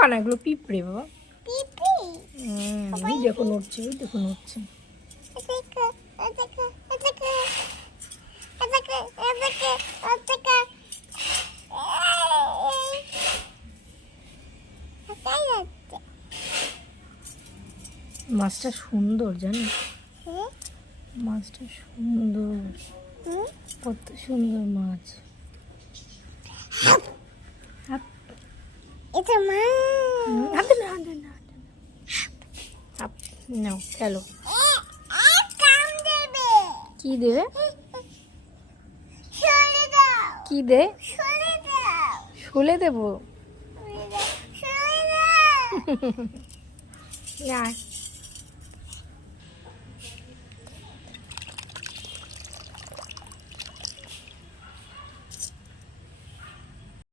পোকা না, এগুলো পিঁপড়ে বাবা। ওই দেখো নড়ছে, ওই দেখো নড়ছে। মাছটা সুন্দর জানো, মাছটা সুন্দর, কত সুন্দর মাছ। নাও খেলো। কি দেবে, কি দে, শুলে দেবো।